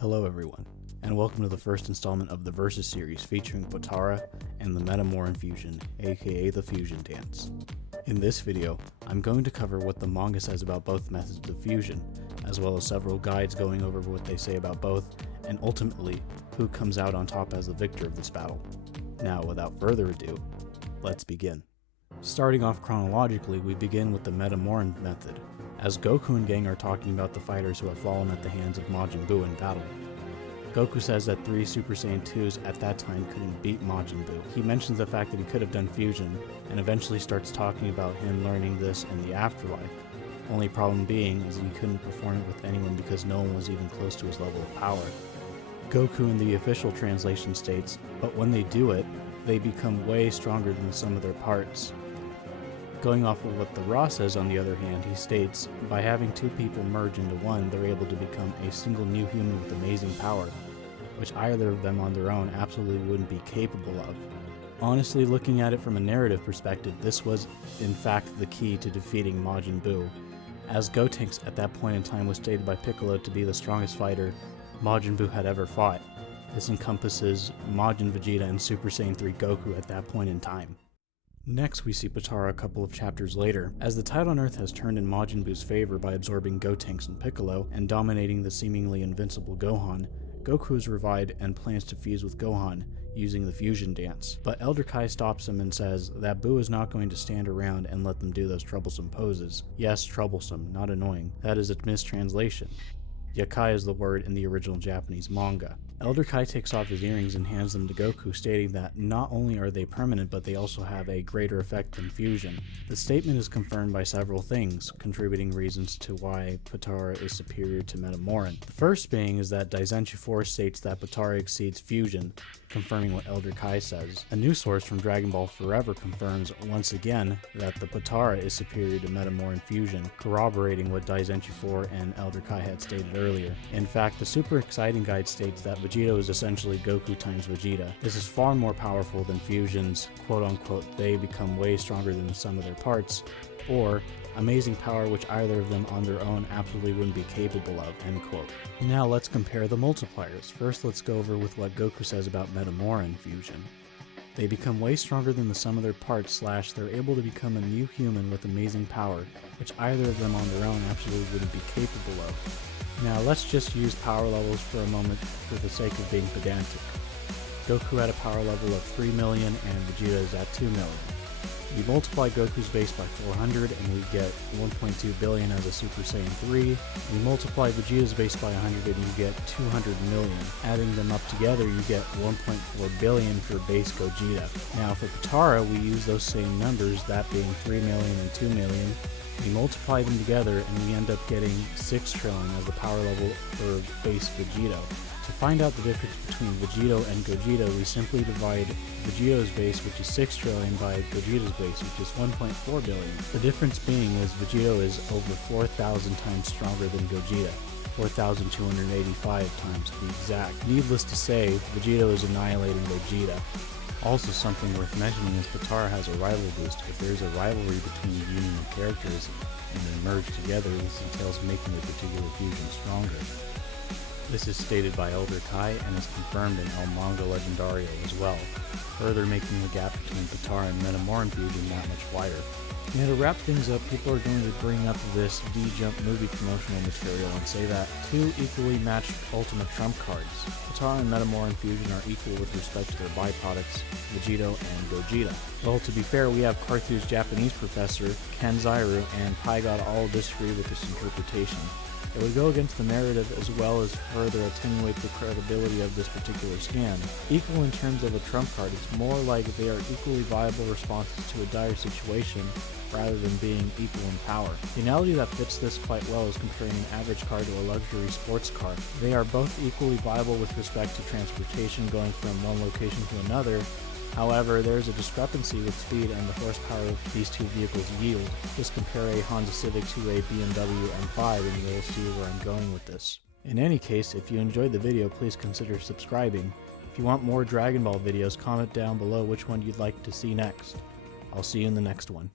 Hello everyone, and welcome to the first installment of the Versus series featuring Potara and the Metamoran fusion, aka the fusion dance. In this video, I'm going to cover what the manga says about both methods of fusion, as well as several guides going over what they say about both, and ultimately, who comes out on top as the victor of this battle. Now, without further ado, let's begin. Starting off chronologically, we begin with the Metamoran method, as Goku and Gang are talking about the fighters who have fallen at the hands of Majin Buu in battle. Goku says that 3 Super Saiyan 2s at that time couldn't beat Majin Buu. He mentions the fact that he could have done fusion, and eventually starts talking about him learning this in the afterlife. Only problem being is he couldn't perform it with anyone because no one was even close to his level of power. Goku in the official translation states, but when they do it, they become way stronger than the sum of their parts. Going off of what the Ra says, on the other hand, he states, by having 2 people merge into one, they're able to become a single new human with amazing power, which either of them on their own absolutely wouldn't be capable of. Honestly, looking at it from a narrative perspective, this was in fact the key to defeating Majin Buu, as Gotenks at that point in time was stated by Piccolo to be the strongest fighter Majin Buu had ever fought. This encompasses Majin Vegeta and Super Saiyan 3 Goku at that point in time. Next, we see Potara a couple of chapters later. As the tide on Earth has turned in Majin Buu's favor by absorbing Gotenks and Piccolo and dominating the seemingly invincible Gohan, Goku is revived and plans to fuse with Gohan using the fusion dance. But Elder Kai stops him and says that Buu is not going to stand around and let them do those troublesome poses. Yes, troublesome, not annoying. That is a mistranslation. Yakai is the word in the original Japanese manga. Elder Kai takes off his earrings and hands them to Goku, stating that not only are they permanent, but they also have a greater effect than fusion. The statement is confirmed by several things, contributing reasons to why Potara is superior to Metamoran. The first being is that Daizenshuu 4 states that Potara exceeds fusion, confirming what Elder Kai says. A new source from Dragon Ball Forever confirms once again that the Potara is superior to Metamoran fusion, corroborating what Daizenshuu 4 and Elder Kai had stated earlier. In fact, the Super Exciting Guide states that Vegeta is essentially Goku times Vegeta. This is far more powerful than fusion's quote-unquote they become way stronger than the sum of their parts, or amazing power which either of them on their own absolutely wouldn't be capable of, end quote. Now let's compare the multipliers. First, let's go over with what Goku says about Metamoran fusion. They become way stronger than the sum of their parts / they're able to become a new human with amazing power, which either of them on their own absolutely wouldn't be capable of. Now let's just use power levels for a moment for the sake of being pedantic. Goku at a power level of 3 million and Vegeta is at 2 million. We multiply Goku's base by 400 and we get 1.2 billion as a Super Saiyan 3. We multiply Vegeta's base by 100 and you get 200 million. Adding them up together you get 1.4 billion for base Gogeta. Now for Potara we use those same numbers, that being 3 million and 2 million. We multiply them together and we end up getting 6 trillion as the power level for base Vegeta. To find out the difference between Vegeta and Gogeta, we simply divide Vegeta's base, which is 6 trillion, by Gogeta's base, which is 1.4 billion. The difference being is Vegeta is over 4,000 times stronger than Gogeta. 4,285 times to be exact. Needless to say, Vegeta is annihilating Gogeta. Also, something worth mentioning is Potara has a rival boost. If there is a rivalry between the union of characters and they merge together, this entails making a particular fusion stronger. This is stated by Elder Kai and is confirmed in El Manga Legendario as well, further making the gap between Potara and Metamoran fusion that much wider. Now to wrap things up, people are going to bring up this V-Jump movie promotional material and say that 2 equally matched Ultimate Trump cards. Potara and Metamoran fusion are equal with respect to their byproducts, Vegito and Gogeta. Well, to be fair, we have Carthu's Japanese professor, Ken Zairu, and Pygod all disagree with this interpretation. It would go against the narrative as well as further attenuate the credibility of this particular scan. Equal in terms of a trump card, it's more like they are equally viable responses to a dire situation rather than being equal in power. The analogy that fits this quite well is comparing an average car to a luxury sports car. They are both equally viable with respect to transportation going from one location to another. However, there is a discrepancy with speed and the horsepower these 2 vehicles yield. Just compare a Honda Civic to a BMW M5 and you'll see where I'm going with this. In any case, if you enjoyed the video, please consider subscribing. If you want more Dragon Ball videos, comment down below which one you'd like to see next. I'll see you in the next one.